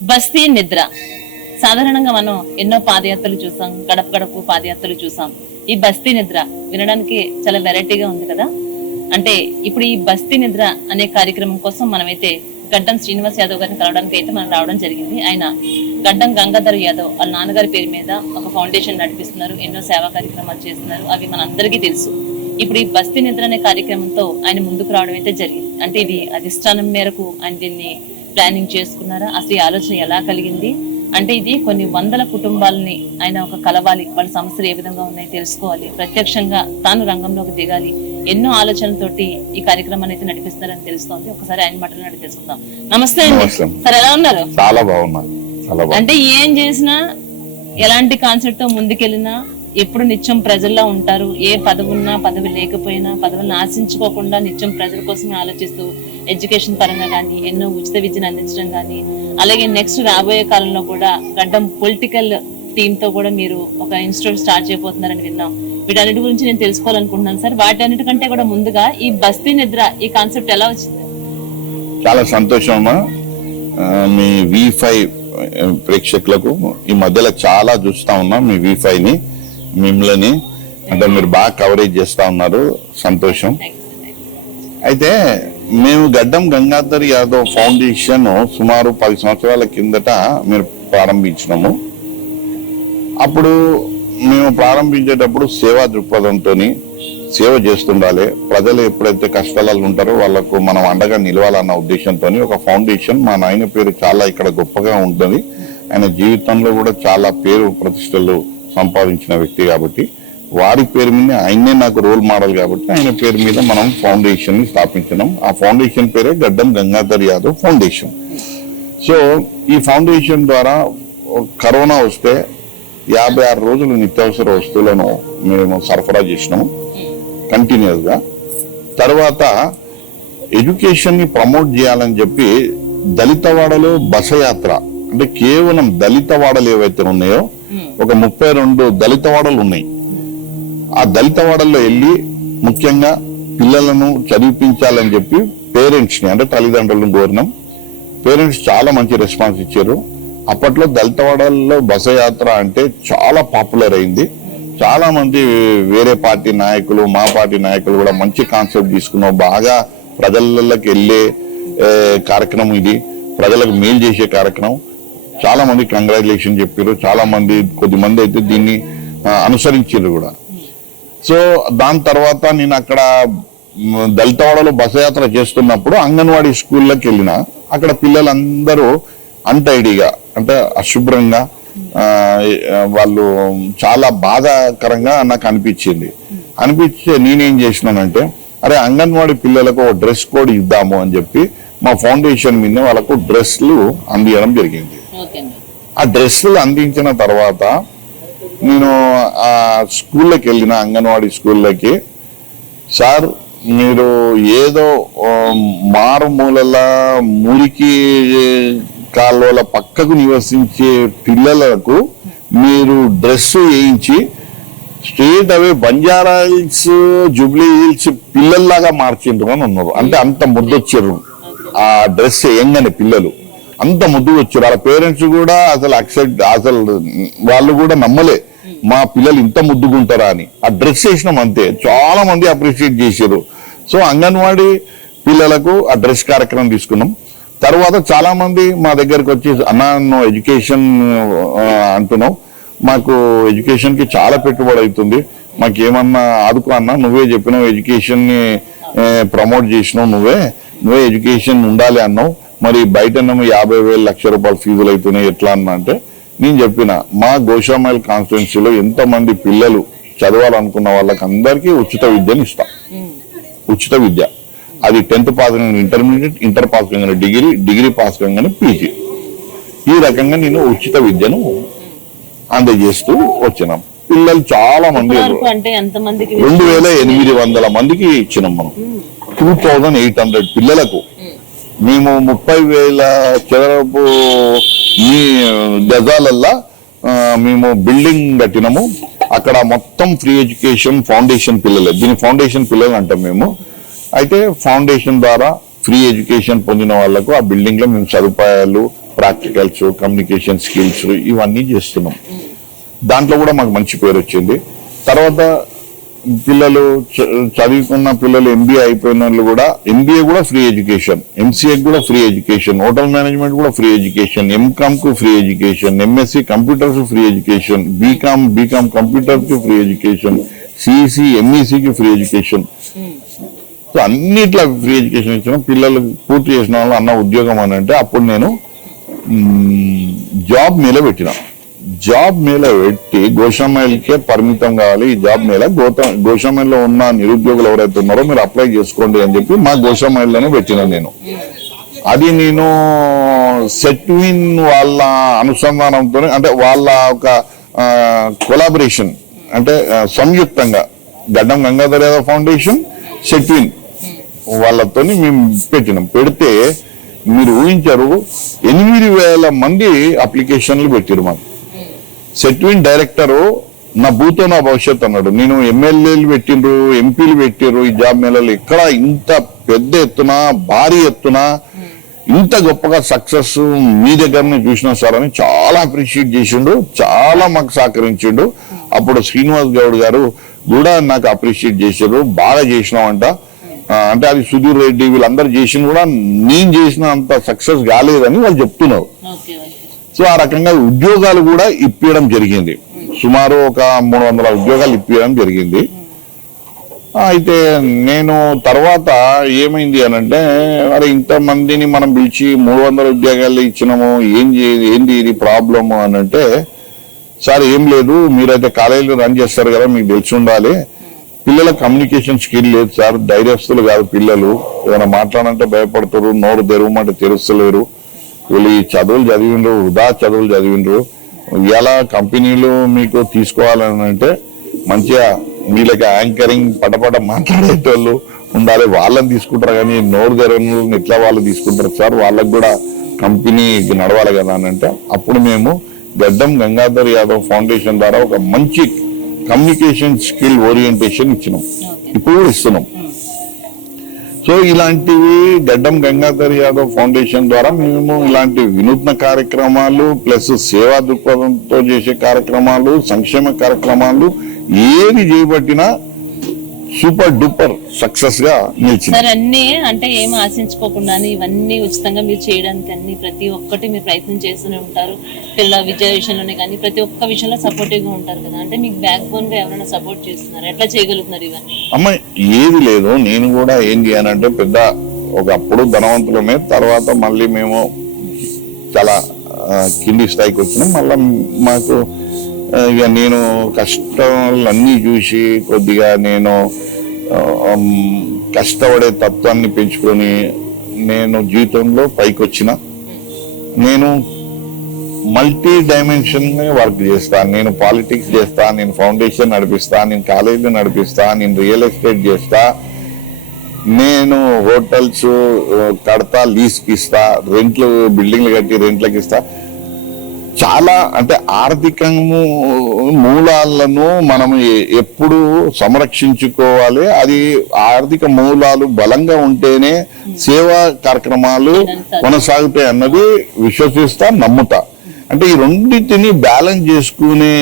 బస్తీ నిద్ర. సాధారణంగా మనం ఎన్నో పాదయాత్రలు చూసాం, గడప గడప పాదయాత్రలు చూసాం. ఈ బస్తీ నిద్ర వినడానికి చాలా వెరైటీగా ఉంది కదా. అంటే ఇప్పుడు ఈ బస్తీ నిద్ర అనే కార్యక్రమం కోసం మనమైతే గడ్డం శ్రీనివాస్ యాదవ్ గారిని కలవడానికి అయితే మనం రావడం జరిగింది. ఆయన గడ్డం గంగాధర్ యాదవ్ వాళ్ళ నాన్నగారి పేరు మీద ఒక ఫౌండేషన్ నడిపిస్తున్నారు, ఎన్నో సేవా కార్యక్రమాలు చేస్తున్నారు, అవి మనందరికీ తెలుసు. ఇప్పుడు ఈ బస్తీ నిద్ర అనే కార్యక్రమంతో ఆయన ముందుకు రావడం అయితే జరిగింది. అంటే ఇది అధిష్టానం మేరకు ఆయన దీన్ని ప్లానింగ్ చేసుకున్నారా, అసలు ఈ ఆలోచన ఎలా కలిగింది, అంటే ఇది కొన్ని వందల కుటుంబాలని ఆయన ఒక కలవాలి, వాళ్ళ సమస్యలు ఏ విధంగా ఉన్నాయి తెలుసుకోవాలి, ప్రత్యక్షంగా తాను రంగంలోకి దిగాలి, ఎన్నో ఆలోచనలతోటి ఈ కార్యక్రమాన్ని అయితే నడిపిస్తారని తెలుస్తోంది. ఒకసారి ఆయన మాటలు నడిపి తెలుసుకుందాం. నమస్తే అండి సార్, ఎలా ఉన్నారు? చాలా బాగున్నా. అంటే ఏం చేసినా, ఎలాంటి కాన్సెప్ట్ తో ముందుకెళ్ళినా ఎప్పుడు నిత్యం ప్రజల్లో ఉంటారు. ఏ పదవి ఉన్నా పదవి లేకపోయినా పదవులను ఆశించుకోకుండా నిత్యం ప్రజల కోసమే ఆలోచిస్తూ ఎడ్యుకేషన్ పరంగా కానీ ఎన్నో ఉచిత విద్యను అందించడం కానీ, అలాగే నెక్స్ట్ రాబోయే కాలంలో కూడా గడ్డం పొలిటికల్ టీమ్ తో కూడా మీరు ఒక ఇన్స్టిట్యూట్ స్టార్ట్ చేయబోతున్నారని విన్నాం. వీటన్నిటి గురించి నేను తెలుసుకోవాలనుకుంటున్నాను సార్. వాటన్నిటికంటే కూడా ముందుగా ఈ బస్తీ నిద్ర ఈ కాన్సెప్ట్ ఎలా వచ్చింది? చాలా సంతోషం అమ్మా. మీ V5 ప్రేక్షకులకు ఈ మధ్యలో చాలా చూస్తా ఉన్నా మీ V5 ని, మిమ్మల్ని అంటే మీరు బాగా కవరేజ్ చేస్తా ఉన్నారు, సంతోషం. అయితే మేము గడ్డం గంగాధర్ యాదవ్ ఫౌండేషన్ సుమారు 10 సంవత్సరాల కిందట మీరు ప్రారంభించినాము. అప్పుడు మేము ప్రారంభించేటప్పుడు సేవా దృక్పథంతో సేవ చేస్తుండాలి, ప్రజలు ఎప్పుడైతే కష్టాలలో ఉంటారో వాళ్ళకు మనం అండగా నిలవాలన్న ఉద్దేశంతో ఒక ఫౌండేషన్. మా నాయన పేరు చాలా ఇక్కడ గొప్పగా ఉంటుంది, ఆయన జీవితంలో కూడా చాలా పేరు ప్రతిష్టలు సంపాదించిన వ్యక్తి కాబట్టి వారి పేరు మీద ఆయనే నాకు రోల్ మోడల్ కాబట్టి ఆయన పేరు మీద మనం ఫౌండేషన్ ని స్థాపించినాం. ఆ ఫౌండేషన్ పేరే గడ్డం గంగాధర్ యాదవ్ ఫౌండేషన్. సో ఈ ఫౌండేషన్ ద్వారా కరోనా వస్తే 56 రోజులు నిత్యావసర వస్తువులను మేము సరఫరా చేసినాము కంటిన్యూస్ గా. తర్వాత ఎడ్యుకేషన్ ని ప్రమోట్ చేయాలని చెప్పి దళితవాడలో బసయాత్ర, అంటే కేవలం దళితవాడలు ఏవైతే ఉన్నాయో ఒక 32 దళితవాడలు ఉన్నాయి. ఆ దళితవాడల్లో వెళ్ళి ముఖ్యంగా పిల్లలను చదివించాలని చెప్పి పేరెంట్స్ ని అంటే తల్లిదండ్రులను కోరినాం. పేరెంట్స్ చాలా మంచి రెస్పాన్స్ ఇచ్చారు. అప్పట్లో దళితవాడల్లో బసయాత్ర అంటే చాలా పాపులర్ అయింది. చాలా మంది వేరే పార్టీ నాయకులు, మా పార్టీ నాయకులు కూడా మంచి కాన్సెప్ట్ తీసుకున్నాం. బాగా ప్రజలకి వెళ్ళే కార్యక్రమం ఇది, ప్రజలకు మేలు చేసే కార్యక్రమం. చాలా మంది కంగ్రాచులేషన్ చెప్పారు, చాలా మంది కొద్దిమంది అయితే దీన్ని అనుసరించారు కూడా. సో దాని తర్వాత నేను అక్కడ దళితవాడలో బసయాత్ర చేస్తున్నప్పుడు అంగన్వాడీ స్కూల్లోకి వెళ్ళిన, అక్కడ పిల్లలందరూ అన్టైడీగా అంటే అశుభ్రంగా వాళ్ళు చాలా బాధాకరంగా నాకు అనిపించింది. అనిపించే నేనేం చేసినానంటే, అరే అంగన్వాడీ పిల్లలకు డ్రెస్ కోడ్ ఇద్దాము అని చెప్పి మా ఫౌండేషన్ మీద వాళ్ళకు డ్రెస్లు అందించడం జరిగింది. ఆ డ్రెస్సులు అందించిన తర్వాత నేను ఆ స్కూల్లోకి వెళ్ళిన, అంగన్వాడీ స్కూల్లోకి, సార్ మీరు ఏదో మారుమూలల మురికి కాలువల పక్కకు నివసించే పిల్లలకు మీరు డ్రెస్ వేయించి స్ట్రేట్ అవే బంజారా హిల్స్, జూబ్లీ హిల్స్ పిల్లల్లాగా మార్చిండ్రు అని అన్నారు. అంటే అంత ముద్దొచ్చారు ఆ డ్రెస్ వేయంగానే పిల్లలు, అంత ముద్దు వచ్చారు. వాళ్ళ పేరెంట్స్ కూడా అసలు వాళ్ళు కూడా నమ్మలే మా పిల్లలు ఇంత ముద్దుకుంటారా అని. ఆ డ్రెస్ వేసినాం అంతే, చాలా మంది అప్రిషియేట్ చేశారు. సో అంగన్వాడీ పిల్లలకు ఆ డ్రెస్ కార్యక్రమం తీసుకున్నాం. తర్వాత చాలా మంది మా దగ్గరకు వచ్చి, అన్నా నువ్వు ఎడ్యుకేషన్ అంటున్నావు, మాకు ఎడ్యుకేషన్ కి చాలా పెట్టుబడి అవుతుంది, మాకేమన్నా ఆదుకో అన్నా, నువ్వే చెప్పినావు ఎడ్యుకేషన్ ని ప్రమోట్ చేసినావు, నువ్వే ఎడ్యుకేషన్ ఉండాలి అన్నావు, మరి బయట 50,000 లక్ష రూపాయల ఫీజులు అవుతున్నాయి ఎట్లా అన్నా అంటే, నేను చెప్పిన మా గోషామైల్ కాన్స్టిట్యున్సీలో ఎంతమంది పిల్లలు చదవాలనుకున్న వాళ్ళకి అందరికీ ఉచిత విద్యను ఇస్తాం. ఉచిత విద్య అది 10th పాస్ కాగానే ఇంటర్మీడియట్, ఇంటర్ పాస్ కాగానే డిగ్రీ, డిగ్రీ పాస్ కాగానే PG. ఈ రకంగా నేను ఉచిత విద్యను అందజేస్తూ వచ్చినాం. పిల్లలు చాలా మంది 2,800 మందికి ఇచ్చినాం మనం. 2,800 పిల్లలకు మేము 30,000 చదరపు గజాలల్లా మేము బిల్డింగ్ కట్టినాము. అక్కడ మొత్తం ఫ్రీ ఎడ్యుకేషన్ ఫౌండేషన్ పిల్లలే, దీని ఫౌండేషన్ పిల్లలు అంటాం మేము. అయితే ఫౌండేషన్ ద్వారా ఫ్రీ ఎడ్యుకేషన్ పొందిన వాళ్లకు ఆ బిల్డింగ్ లో మేము సదుపాయాలు ప్రాక్టికల్స్, కమ్యూనికేషన్ స్కిల్స్ ఇవన్నీ చేస్తున్నాం. దాంట్లో కూడా మాకు మంచి పేరు వచ్చింది. తర్వాత పిల్లలు చదువుకున్న పిల్లలు ఎంబీఏ అయిపోయిన వాళ్ళు కూడా ఎంబీఏ కూడా ఫ్రీ ఎడ్యుకేషన్, ఎంసీఏ కూడా ఫ్రీ ఎడ్యుకేషన్, హోటల్ మేనేజ్మెంట్ కూడా ఫ్రీ ఎడ్యుకేషన్, ఎంకామ్ కు free education, MSc computers free education, BCom computer కి ఫ్రీ ఎడ్యుకేషన్, సిఈసి ఎంఈసికి ఫ్రీ ఎడ్యుకేషన్. సో అన్నిట్లా ఫ్రీ ఎడ్యుకేషన్ ఇచ్చిన పిల్లలు పూర్తి చేసిన వాళ్ళు అన్న ఉద్యోగం అని అంటే అప్పుడు నేను జాబ్ మేళ పెట్టిన. జాబ్ మేళ పెట్టి గోషామైల్కే పరిమితం కావాలి ఈ జాబ్ మేళ, గోషామైల్లో ఉన్న నిరుద్యోగులు ఎవరైతే ఉన్నారో మీరు అప్లై చేసుకోండి అని చెప్పి మా గోషామైల్లోనే పెట్టిన నేను. అది నేను సెట్విన్ వాళ్ళ అనుసంధానంతో అంటే వాళ్ళ ఒక కొలాబరేషన్ అంటే సంయుక్తంగా గడ్డం గంగాధర్ యాదవ్ ఫౌండేషన్, సెట్విన్ వాళ్ళతోని మేము పెట్టినాం. పెడితే మీరు ఊహించారు 8,000 మంది అప్లికేషన్లు పెట్టారు మాకు. సెట్విన్ డైరెక్టరు నా భూతో నా భవిష్యత్ అన్నాడు. నేను ఎమ్మెల్యేలు పెట్టిండ్రు, ఎంపీలు పెట్టారు ఈ జాబ్ మేళలు, ఎక్కడ ఇంత పెద్ద ఎత్తున భారీ ఎత్తున ఇంత గొప్పగా సక్సెస్ మీ దగ్గరనే చూసినా సార్ అని చాలా అప్రిషియేట్ చేసిండు, చాలా మాకు సహకరించిండు. అప్పుడు శ్రీనివాస్ గౌడ్ గారు కూడా నాకు అప్రిషియేట్ చేశారు, బాగా చేసినావంట. అంటే అది సుధీర్ రెడ్డి వీళ్ళందరూ చేసిన కూడా నేను చేసిన అంత సక్సెస్ కాలేదని వాళ్ళు చెప్తున్నారు. సో ఆ రకంగా ఉద్యోగాలు కూడా ఇప్పించడం జరిగింది. సుమారు ఒక 300 ఉద్యోగాలు ఇప్పించడం జరిగింది. అయితే నేను తర్వాత ఏమైంది అని అంటే మరి ఇంతమందిని మనం పిలిచి 300 ఉద్యోగాలు ఇచ్చినాము, ఏంది ఇది ప్రాబ్లమ్ అని అంటే, సార్ ఏం లేదు, మీరైతే కాలేజీలో రన్ చేస్తారు కదా, మీకు తెలిసి ఉండాలి, పిల్లల కమ్యూనికేషన్ స్కిల్ లేదు సార్, ధైర్యస్తులు కాదు పిల్లలు, ఏమైనా మాట్లాడాలంటే భయపడతారు, నోరు తెరవమంటే తెరుస్తలేరు, వీళ్ళు ఈ చదువులు చదివిండ్రు, వృధా చదువులు చదివిండ్రు, ఇలా కంపెనీలు మీకు తీసుకోవాలని అంటే మంచిగా వీళ్ళకి యాంకరింగ్ పటపట మాట్లాడేటోళ్ళు ఉండాలి, వాళ్ళని తీసుకుంటారు కానీ నోరు తెరవని ఎట్లా వాళ్ళు తీసుకుంటారు సార్, వాళ్ళకు కూడా కంపెనీ నడవాలి కదా అని అంటే అప్పుడు మేము గడ్డం గంగాధర్ యాదవ్ ఫౌండేషన్ ద్వారా ఒక మంచి కమ్యూనికేషన్ స్కిల్ ఓరియంటేషన్ ఇచ్చినాం, ఇప్పుడు కూడా ఇస్తున్నాం. సో ఇలాంటివి గడ్డం గంగాధర్ యాదవ్ ఫౌండేషన్ ద్వారా మేము ఇలాంటి వినూత్న కార్యక్రమాలు ప్లస్ సేవా దృక్పథంతో చేసే కార్యక్రమాలు, సంక్షేమ కార్యక్రమాలు ఏది చేయబట్టినా సూపర్ డూపర్ సక్సెస్ గా నిలిచింది. సార్ అన్ని అంటే ఏమి ఆశించుకోకుండా ఇవన్నీ ఉచితంగా మీరు చేయడానికి అన్ని ప్రతి ఒక్కటి మీరు ప్రయత్నం చేస్తూనే ఉంటారు. పిల్లల విద్య విషయంలోనే కానీ ప్రతి ఒక్క విషయంలో సపోర్టివ్ గా ఉంటారు కదా, అంటే మీకు బ్యాక్ బోన్ గా ఎవరైనా సపోర్ట్ చేస్తున్నారు, ఎట్లా చేయగలుగుతున్నారు ఇవన్నీ? అమ్మ ఏది లేదు, నేను కూడా ఏం చేయాలంటే పెద్ద ఒకప్పుడు ధనవంతులమే, తర్వాత మళ్ళీ మేము చాలా కింది స్థాయికి వచ్చినాం. మళ్ళా మాకు ఇక నేను కష్టాలన్నీ చూసి కొద్దిగా నేను కష్టపడే తత్వాన్ని పెంచుకొని నేను జీవితంలో పైకి వచ్చిన. నేను మల్టీ డైమెన్షన్ వర్క్ చేస్తా, నేను పాలిటిక్స్ చేస్తా, నేను ఫౌండేషన్ నడిపిస్తా, నేను కాలేజీలు నడిపిస్తా, నేను రియల్ ఎస్టేట్ చేస్తా, నేను హోటల్స్ కడతా, లీజ్కి ఇస్తా, రెంట్లు బిల్డింగ్లు కట్టి రెంట్లకి ఇస్తా. చాలా అంటే ఆర్థిక మూలాలను మనం ఎప్పుడు సంరక్షించుకోవాలి, అది ఆర్థిక మూలాలు బలంగా ఉంటేనే సేవా కార్యక్రమాలు కొనసాగుతాయి అన్నది విశ్వసిస్తా, నమ్ముతా. అంటే ఈ రెండింటిని బ్యాలెన్స్ చేసుకునే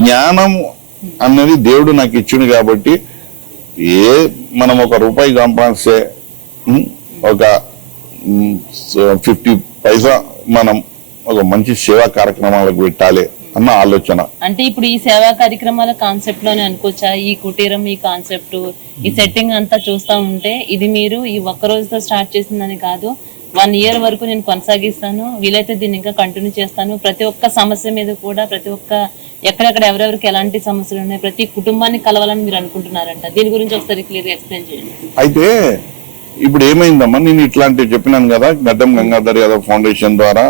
జ్ఞానం అన్నది దేవుడు నాకు ఇచ్చింది కాబట్టి మనం ₹1 సంపాదిస్తే ఒక 50 పైసా మనం ఒక మంచి సేవా కార్యక్రమాలకు పెట్టాలి అన్న ఆలోచన. అంటే ఇప్పుడు ఈ సేవా కార్యక్రమాల కాన్సెప్ట్ లోనే అనుకోవచ్చా? ఈ కుటీరం, ఈ కాన్సెప్ట్, ఈ సెట్టింగ్ అంతా చూస్తా ఉంటే ఇది మీరు ఈ ఒక్క రోజుతో స్టార్ట్ చేసిందని కాదు, 1 year వరకు నేను కొనసాగిస్తాను, వీలైతే దీన్ని ఇంకా కంటిన్యూ చేస్తాను. ప్రతి ఒక్క సమస్య మీద కూడా ప్రతి ఒక్క ఎక్కడెక్కడ ఎవరెవరికి ఎలాంటి సమస్యలు ఉన్నాయి, ప్రతి కుటుంబాన్ని కలవాలని మీరు అనుకుంటున్నారంట. దీని గురించి ఒకసారి క్లియర్ ఎక్స్ప్లెయిన్ చేయండి. అయితే ఇప్పుడు ఏమైందమ్మా, నేను ఇట్లాంటివి చెప్పినాను కదా, గడ్డం గంగాధర్ యాదవ్ ఫౌండేషన్ ద్వారా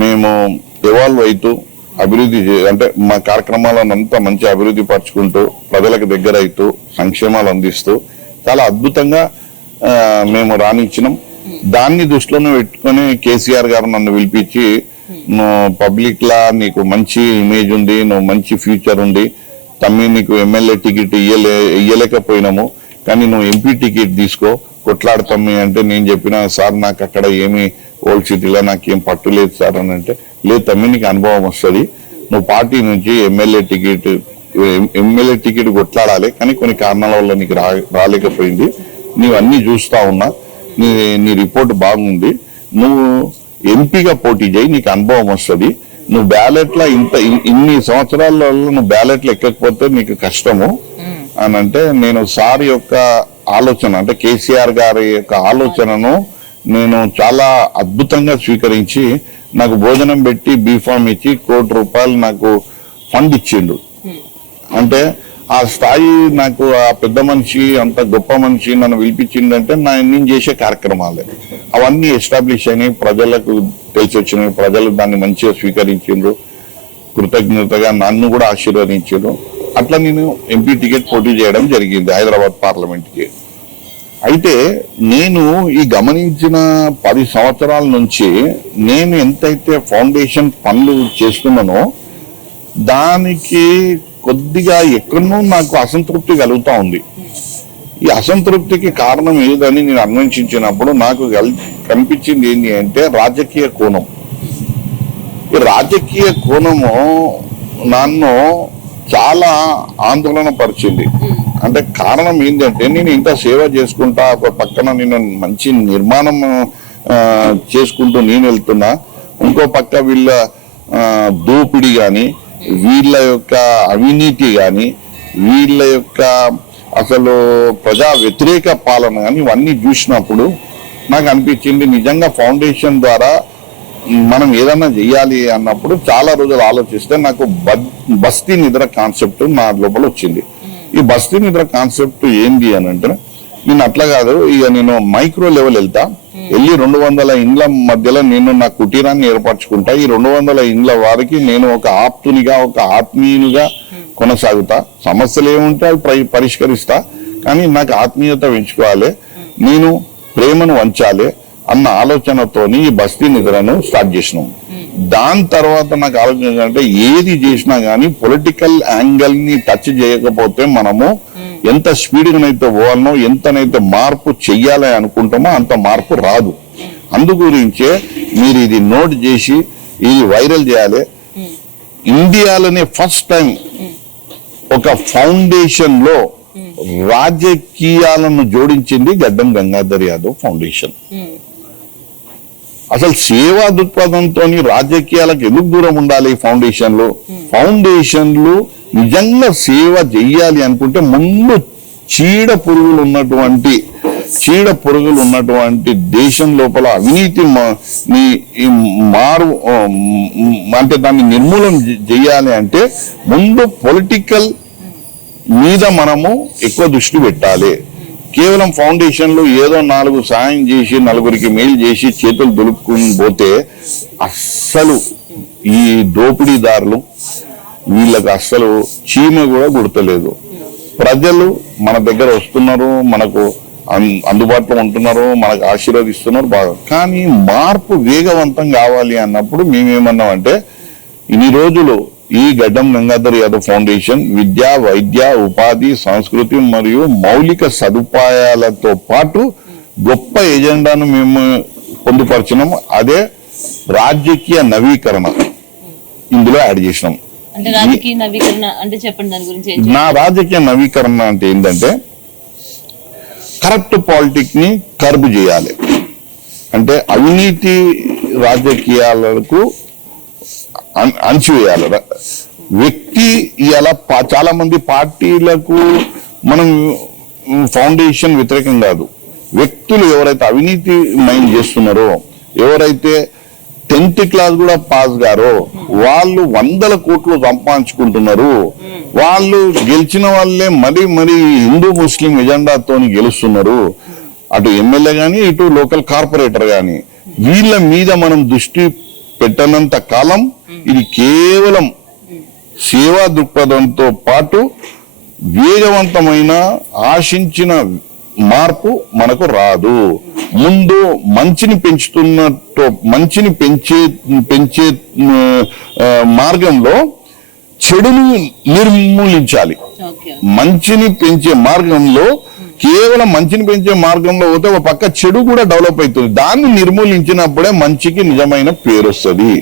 మేము ఎవాల్వ్ అవుతూ అభివృద్ధి అంటే మా కార్యక్రమాలను అంతా మంచి అభివృద్ధి పరుచుకుంటూ ప్రజలకు దగ్గర అవుతూ సంక్షేమాలు అందిస్తూ చాలా అద్భుతంగా మేము రాణించినాం. దాన్ని దృష్టిలోనే పెట్టుకొని కేసీఆర్ గారు నన్ను పిలిపించి, నువ్వు పబ్లిక్ లా నీకు మంచి ఇమేజ్ ఉంది, నువ్వు మంచి ఫ్యూచర్ ఉంది తమ్మి, నీకు ఎమ్మెల్యే టికెట్ ఇయ్యలేకపోయినాము కానీ నువ్వు ఎంపీ టికెట్ తీసుకో, కొట్లాడతాం అంటే నేను చెప్పిన సార్ నాకు అక్కడ ఏమి ఓల్డ్ సిటీలో నాకేం పట్టు లేదు సార్ అని అంటే, లేదు తమ్మి నీకు అనుభవం వస్తుంది, నువ్వు పార్టీ నుంచి ఎమ్మెల్యే టికెట్ కొట్లాడాలి, కానీ కొన్ని కారణాల వల్ల నీకు రాలేకపోయింది, నీవన్నీ చూస్తా ఉన్నా, నీ రిపోర్ట్ బాగుంది, నువ్వు ఎంపీగా పోటీ చేయి, నీకు అనుభవం వస్తుంది, నువ్వు బ్యాలెట్లో ఇన్ని సంవత్సరాలలో నువ్వు బ్యాలెట్లో ఎక్కకపోతే నీకు కష్టము అని అంటే, నేను సార్ యొక్క ఆలోచన అంటే కేసీఆర్ గారి యొక్క ఆలోచనను నేను చాలా అద్భుతంగా స్వీకరించి నాకు భోజనం పెట్టి బీఫామ్ ఇచ్చి ₹1 కోటి నాకు ఫండ్ ఇచ్చిండు. అంటే ఆ స్థాయి నాకు ఆ పెద్ద మనిషి అంత గొప్ప మనిషి నన్ను పిలిపించిందంటే నేను చేసే కార్యక్రమాలే అవన్నీ ఎస్టాబ్లిష్ అయినాయి, ప్రజలకు తెలిసి వచ్చినాయి, ప్రజలు దాన్ని మంచిగా స్వీకరించిండ్రు, కృతజ్ఞతగా నన్ను కూడా ఆశీర్వదించారు. అట్లా నేను ఎంపీ టికెట్ పోటీ చేయడం జరిగింది హైదరాబాద్ పార్లమెంట్కి. అయితే నేను ఈ గమనించిన 10 సంవత్సరాల నుంచి నేను ఎంతైతే ఫౌండేషన్ పనులు చేస్తున్నానో దానికి కొద్దిగా ఎక్కడనో నాకు అసంతృప్తి కలుగుతా ఉంది. ఈ అసంతృప్తికి కారణం ఏదని నేను అన్వేషించినప్పుడు నాకు కనిపించింది ఏంటి అంటే రాజకీయ కోణం. ఈ రాజకీయ కోణము నన్ను చాలా ఆందోళన పరిచింది. అంటే కారణం ఏంటంటే నేను ఇంత సేవ చేసుకుంటా, ఒక పక్కన నేను మంచి నిర్మాణం చేసుకుంటూ నేను వెళ్తున్నా, ఇంకో పక్క వీళ్ళ దోపిడీ కానీ, వీళ్ళ యొక్క అవినీతి కానీ, వీళ్ళ యొక్క అసలు ప్రజా వ్యతిరేక పాలన కానీ ఇవన్నీ చూసినప్పుడు నాకు అనిపించింది నిజంగా ఫౌండేషన్ ద్వారా మనం ఏదన్నా చెయ్యాలి అన్నప్పుడు చాలా రోజులు ఆలోచిస్తే నాకు బస్తీ నిద్ర కాన్సెప్ట్ నా లోపల వచ్చింది. ఈ బస్తీ నిద్ర కాన్సెప్ట్ ఏంది అని అంటే, నేను అట్లా కాదు, ఇక నేను మైక్రో లెవెల్ వెళ్తా, వెళ్ళి 200 ఇండ్ల మధ్యలో నేను నా కుటీరాన్ని ఏర్పరచుకుంటా, ఈ 200 ఇండ్ల వారికి నేను ఒక ఆప్తునిగా, ఒక ఆత్మీయునిగా కొనసాగుతా, సమస్యలు ఏముంటే అవి పరిష్కరిస్తా, కానీ నాకు ఆత్మీయత పెంచుకోవాలి, నేను ప్రేమను వంచాలి అన్న ఆలోచనతోని ఈ బస్తీ నిద్రను స్టార్ట్ చేసినాం. దాని తర్వాత నాకు ఆలోచన అంటే ఏది చేసినా గానీ పొలిటికల్ యాంగిల్ ని టచ్ చేయకపోతే మనము ఎంత స్పీడ్గానైతే పోవాలనో, ఎంతనైతే మార్పు చెయ్యాలి అనుకుంటామో అంత మార్పు రాదు. అందు గురించే మీరు ఇది నోట్ చేసి ఇది వైరల్ చేయాలి. ఇండియాలోనే ఫస్ట్ టైం ఒక ఫౌండేషన్ లో రాజకీయాలను జోడించింది గడ్డం గంగాధర్ యాదవ్ ఫౌండేషన్. అసలు సేవా దృక్పథంతో రాజకీయాలకు ఎందుకు దూరం ఉండాలి? ఫౌండేషన్లు నిజంగా సేవ చెయ్యాలి అనుకుంటే ముందు చీడ పురుగులు ఉన్నటువంటి దేశం లోపల అవినీతి అంటే దాన్ని నిర్మూలన చెయ్యాలి అంటే ముందు పొలిటికల్ మీద మనము ఎక్కువ దృష్టి పెట్టాలి. కేవలం ఫౌండేషన్లు ఏదో 4 సాయం చేసి, నలుగురికి మేలు చేసి చేతులు దులుపుకుని పోతే అస్సలు ఈ దోపిడీదారులు వీళ్ళకి అస్సలు చీమ కూడా గుర్తలేదు. ప్రజలు మన దగ్గర వస్తున్నారు, మనకు అందుబాటులో ఉంటున్నారు, మనకు ఆశీర్వదిస్తున్నారు బాగా, కానీ మార్పు వేగవంతం కావాలి అన్నప్పుడు మేమేమన్నామంటే ఇన్ని రోజులు ఈ గడ్డం గంగాధర్ యాదవ్ ఫౌండేషన్ విద్య, వైద్య, ఉపాధి, సంస్కృతి మరియు మౌలిక సదుపాయాలతో పాటు గొప్ప ఎజెండాను మేము పొందుపరిచినాం. అదే రాజకీయ నవీకరణ ఇందులో యాడ్ చేసినాం. నా రాజకీయ నవీకరణ అంటే ఏంటంటే కరప్ట్ పాలిటిక్స్ ని కర్బ్ చేయాలి. అంటే అవినీతి రాజకీయాలకు అణచివేయాలి. వ్యక్తి ఇలా చాలా మంది పార్టీలకు మనం ఫౌండేషన్ వ్యతిరేకం కాదు, వ్యక్తులు ఎవరైతే అవినీతి మైండ్ చేస్తున్నారో, ఎవరైతే 10th క్లాస్ కూడా పాస్ గారో, వాళ్ళు 100 కోట్లు సంపాదించుకుంటున్నారు, వాళ్ళు గెలిచిన వాళ్ళే మరి హిందూ ముస్లిం ఎజెండాతో గెలుస్తున్నారు, అటు ఎమ్మెల్యే గాని ఇటు లోకల్ కార్పొరేటర్ గాని, వీళ్ళ మీద మనం దృష్టి పెట్టనంత కాలం ఇది కేవలం సేవా దృక్పథంతో పాటు వేగవంతమైన ఆశించిన మార్పు మనకు రాదు. ముందు మంచిని పెంచే మార్గంలో చెడును నిర్మూలించాలి. మంచిని పెంచే మార్గంలో కేవలం మంచిని పెంచే మార్గంలో పోతే ఒక పక్క చెడు కూడా డెవలప్ అవుతుంది. దాన్ని నిర్మూలించినప్పుడే మంచికి నిజమైన పేరు వస్తుంది.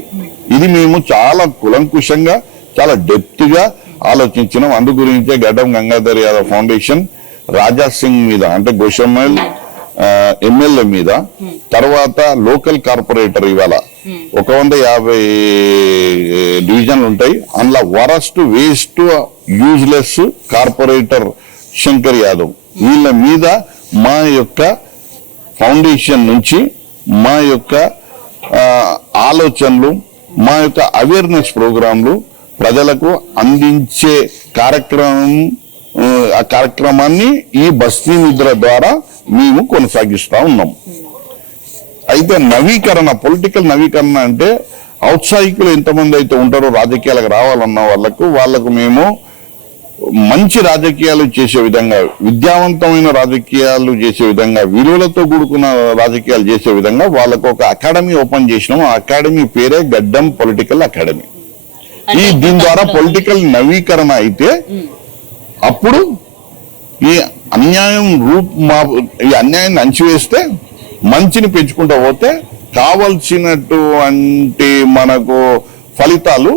ఇది మేము చాలా కులంకుశంగా చాలా డెప్త్ గా ఆలోచించినాం. అందు గురించే గడ్డం గంగాధర్ యాదవ్ ఫౌండేషన్ రాజా సింగ్ మీద అంటే గోషమ్మల్ ఎమ్మెల్యే మీద, తర్వాత లోకల్ కార్పొరేటర్ ఇవాళ 150 డివిజన్లు ఉంటాయి. అందులో worst waste useless corporator Shankar Yadav వీళ్ళ మీద మా యొక్క ఫౌండేషన్ నుంచి మా యొక్క ఆలోచనలు, మా యొక్క అవేర్నెస్ ప్రోగ్రాంలు ప్రజలకు అందించే ఆ కార్యక్రమాన్ని ఈ బస్తీ నిద్ర ద్వారా మేము కొనసాగిస్తా ఉన్నాం. అయితే నవీకరణ, పొలిటికల్ నవీకరణ అంటే ఔత్సాహికులు ఎంతమంది అయితే ఉంటారో రాజకీయాలకు రావాలన్న వాళ్లకు మేము మంచి రాజకీయాలు చేసే విధంగా, విద్యావంతమైన రాజకీయాలు చేసే విధంగా, విలువలతో కూడుకున్న రాజకీయాలు చేసే విధంగా వాళ్ళకు ఒక అకాడమీ ఓపెన్ చేసినాం. ఆ అకాడమీ పేరే గడ్డం పొలిటికల్ అకాడమీ. దీని ద్వారా పొలిటికల్ నవీకరణ అయితే అప్పుడు ఈ అన్యాయాన్ని అణచివేస్తే మంచిని పెంచుకుంటూ పోతే కావలసినటువంటి మనకు ఫలితాలు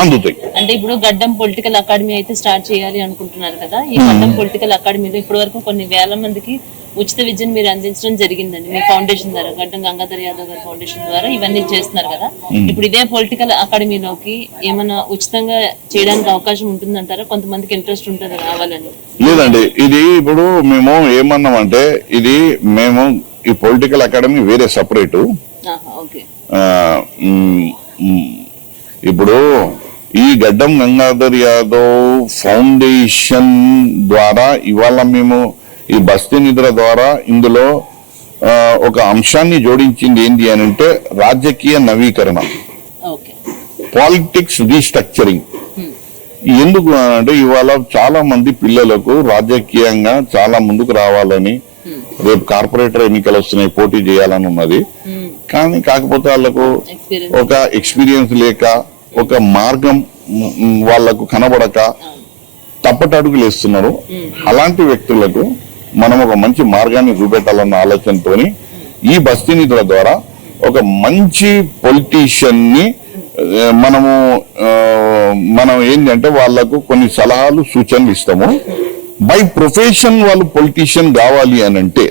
అందుతాయి. అంటే ఇప్పుడు గడ్డం పొలిటికల్ అకాడమీ అయితే స్టార్ట్ చేయాలి అనుకుంటున్నారు కదా. ఈ గడ్డం పొలిటికల్ అకాడమీలో ఇప్పటి వరకు కొన్ని వేల మందికి ఉచిత విద్యను మీరు అందించడం జరిగిందండి మీ ఫౌండేషన్ ద్వారా, గడ్డం గంగాధర్ యాదవ్ గారి ఫౌండేషన్ ద్వారా ఇవన్నీ చేస్తున్నారు కదా. ఇప్పుడు ఇదే పొలిటికల్ అకాడమీలోకి ఏమైనా ఉచితంగా చేయడానికి అవకాశం ఉంటుందంటారా? కొంతమందికి ఇంట్రెస్ట్ ఉంటుంది రావాలని. లేదండి, ఇది ఇప్పుడు మేము ఏమన్నామంటే మేము ఈ పొలిటికల్ అకాడమీ వేరే సపరేటు. ఇప్పుడు ఈ గడ్డం గంగాధర్ యాదవ్ ఫౌండేషన్ ద్వారా ఇవాళ మేము ఈ బస్తీ నిద్ర ద్వారా ఇందులో ఒక అంశాన్ని జోడించింది ఏంటి అని అంటే రాజకీయ నవీకరణ, పాలిటిక్స్ రీస్ట్రక్చరింగ్. ఎందుకు అంటే ఇవాళ చాలా మంది పిల్లలకు రాజకీయంగా చాలా ముందుకు రావాలని, రేపు కార్పొరేటర్ ఎన్నికలు వస్తున్నాయి, పోటీ చేయాలని ఉన్నది. కానీ కాకపోతే వాళ్ళకు ఒక ఎక్స్పీరియన్స్ లేక, ఒక మార్గం వాళ్లకు కనబడక తప్పటడుగులు వేస్తున్నారు. అలాంటి వ్యక్తులకు మనం ఒక మంచి మార్గాన్ని చూపెట్టాలన్న ఆలోచనతో ఈ బస్తీ నిధుల ద్వారా ఒక మంచి పొలిటీషియన్ ని మనం ఏంటంటే వాళ్లకు కొన్ని సలహాలు సూచనలు ఇస్తాము. బై ప్రొఫెషన్ వాళ్ళు పొలిటీషియన్ కావాలి అని అంటే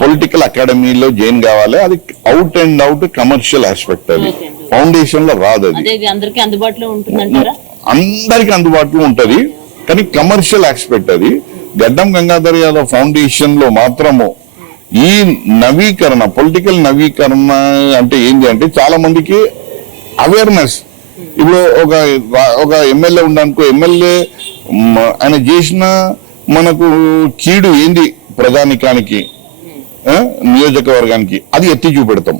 పొలిటికల్ అకాడమీలో జాయిన్ కావాలి. అది out and out commercial aspect. అది ఫౌండేషన్ లో రాదు. అది అందరికి అందుబాటులో ఉంటది, కానీ కమర్షియల్ ఆస్పెక్ట్. అది గడ్డం గంగాధర్ యాదవ్ ఫౌండేషన్ లో మాత్రము ఈ నవీకరణ, పొలిటికల్ నవీకరణ అంటే ఏంటి అంటే చాలా మందికి అవేర్నెస్. ఇప్పుడు ఒక ఎమ్మెల్యే ఉండనుకో, ఎమ్మెల్యే ఆయన చేసిన మనకు కీడు ఏంది ప్రజానికానికి, నియోజకవర్గానికి, అది ఎత్తి చూపెడతాం.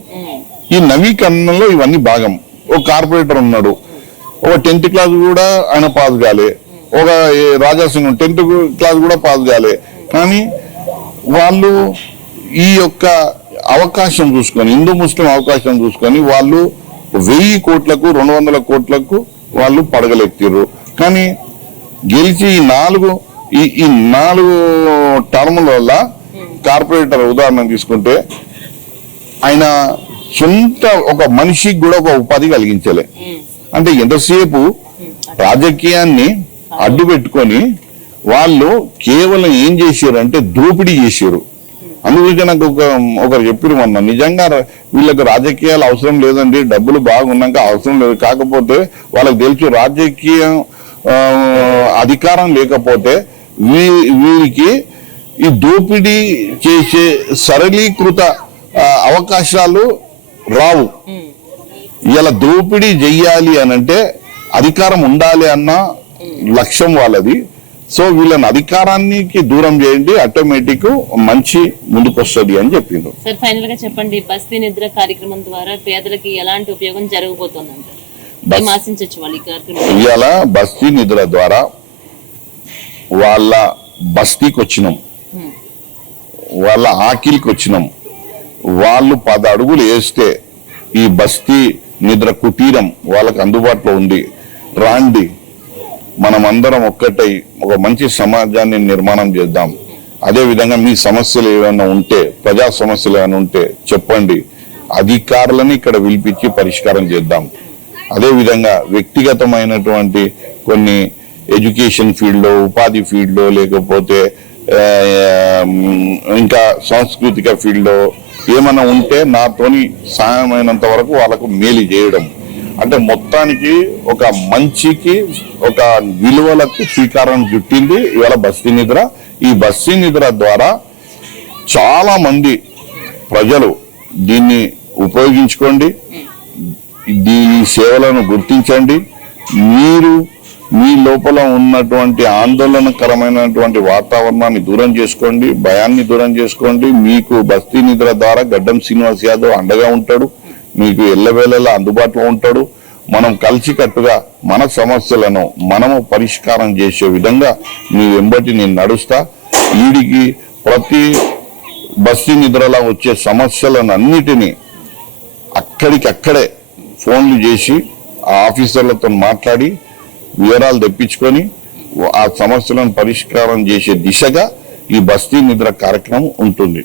ఈ నవీకరణలో ఇవన్నీ భాగం. ఒక కార్పొరేటర్ ఉన్నాడు, ఒక 10th క్లాస్ కూడా ఆయన పాస్ కాలే, ఒక రాజాసింగ్ 10th క్లాస్ కూడా పాస్ కాలే. కానీ వాళ్ళు ఈ యొక్క అవకాశం చూసుకొని, హిందూ ముస్లిం అవకాశం చూసుకొని వాళ్ళు 1000 కోట్లకు 200 కోట్లకు వాళ్ళు పడగలెత్తిర్రు. కానీ గెలిచి ఈ నాలుగు టర్ముల వల్ల కార్పొరేటర్ ఉదాహరణ తీసుకుంటే ఆయన సొంత ఒక మనిషికి కూడా ఒక ఉపాధి కలిగించలే. అంటే ఎంతసేపు రాజకీయాన్ని అడ్డు పెట్టుకొని వాళ్ళు కేవలం ఏం చేశారు అంటే దోపిడీ చేశారు. అందుగురించి నాకు ఒకరు చెప్పారు మొన్న, నిజంగా వీళ్ళకి రాజకీయాలు అవసరం లేదండి, డబ్బులు బాగున్నాక అవసరం లేదు. కాకపోతే వాళ్ళకి తెలుసు రాజకీయ అధికారం లేకపోతే వీరికి ఈ దోపిడీ చేసే సరళీకృత అవకాశాలు రావు. ఇలా దోపిడీ చెయ్యాలి అనంటే అధికారం ఉండాలి అన్న లక్ష్యం వాళ్ళది. సో వీళ్ళని అధికారానికి దూరం చేయండి, ఆటోమేటిక్ మంచి ముందుకొస్తుంది అని చెప్పిండ్రు. సార్ ఫైనల్ గా చెప్పండి, బస్తీ నిద్ర కార్యక్రమం ద్వారా పేదలకి ఎలాంటి ఉపయోగం జరగబోతోందంట? ఇవాళ బస్తీ నిధుల ద్వారా వాళ్ళ బస్తీకి వచ్చినాం, వాళ్ళ ఆకిలికి వచ్చినాం. వాళ్ళు 10 అడుగులు వేస్తే ఈ బస్తీ నిద్ర కుటీరం వాళ్ళకి అందుబాటులో ఉంది. రాండి, మనం అందరం ఒక్కటై ఒక మంచి సమాజాన్ని నిర్మాణం చేద్దాం. అదే విధంగా మీ సమస్యలు ఏమైనా ఉంటే, ప్రజా సమస్యలు ఏమైనా ఉంటే చెప్పండి, అధికారులని ఇక్కడ పిలిపించి పరిష్కారం చేద్దాం. అదే విధంగా వ్యక్తిగతమైనటువంటి కొన్ని ఎడ్యుకేషన్ ఫీల్డ్లో, ఉపాధి ఫీల్డ్లో, లేకపోతే ఇంకా సాంస్కృతిక ఫీల్డ్లో ఏమైనా ఉంటే నాతోని సాయమైనంత వరకు వాళ్ళకు మేలు చేయడం. అంటే మొత్తానికి ఒక మంచికి, ఒక విలువలకు శ్రీకారం చుట్టింది ఇవాళ బస్తీ నిద్ర. ఈ బస్తీ నిద్ర ద్వారా చాలా మంది ప్రజలు దీన్ని ఉపయోగించుకోండి, దీని సేవలను గుర్తించండి. మీరు మీ లోపల ఉన్నటువంటి ఆందోళనకరమైనటువంటి వాతావరణాన్ని దూరం చేసుకోండి, భయాన్ని దూరం చేసుకోండి. మీకు బస్తీ నిద్ర ద్వారా గడ్డం శ్రీనివాస్ యాదవ్ అండగా ఉంటాడు, మీకు ఎల్లవేళలా అందుబాటులో ఉంటాడు. మనం కలిసికట్టుగా మన సమస్యలను మనము పరిష్కారం చేసే విధంగా మీ వెంబటి నేను నడుస్తా. వీడికి ప్రతి బస్తీ నిద్రలో వచ్చే సమస్యలను అన్నిటినీ అక్కడికక్కడే ఫోన్లు చేసి ఆ ఆఫీసర్లతో మాట్లాడి వివరాలు తెప్పించుకొని ఆ సమస్యలను పరిష్కారం చేసే దిశగా ఈ బస్తీ నిద్ర కార్యక్రమం ఉంటుంది.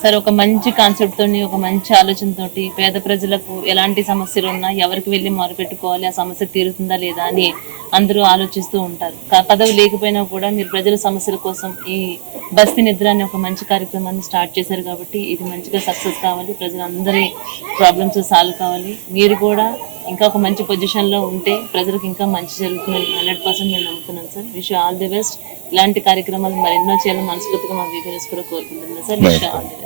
సార్, ఒక మంచి కాన్సెప్ట్ తోని, ఒక మంచి ఆలోచనతోటి పేద ప్రజలకు ఎలాంటి సమస్యలు ఉన్నా ఎవరికి వెళ్ళి మొరపెట్టుకోవాలి, ఆ సమస్య తీరుతుందా లేదా అని అందరూ ఆలోచిస్తూ ఉంటారు. పదవి లేకపోయినా కూడా మీరు ప్రజల సమస్యల కోసం ఈ బస్తీ నిద్ర అనే ఒక మంచి కార్యక్రమాన్ని స్టార్ట్ చేశారు కాబట్టి ఇది మంచిగా సక్సెస్ కావాలి, ప్రజలందరి ప్రాబ్లమ్స్ సాల్వ్ కావాలి. మీరు కూడా ఇంకా ఒక మంచి పొజిషన్ లో ఉంటే ప్రజలకు ఇంకా మంచి జరుగుతుందని 100% నేను నమ్ముతున్నాను sir. Wish all the best. ఇలాంటి కార్యక్రమాలు మరెన్నో చేయాలని మనస్ఫూర్తిగా మా వీడియోస్ కూడా కోరుకుంటున్నాను sir. Wish all the best.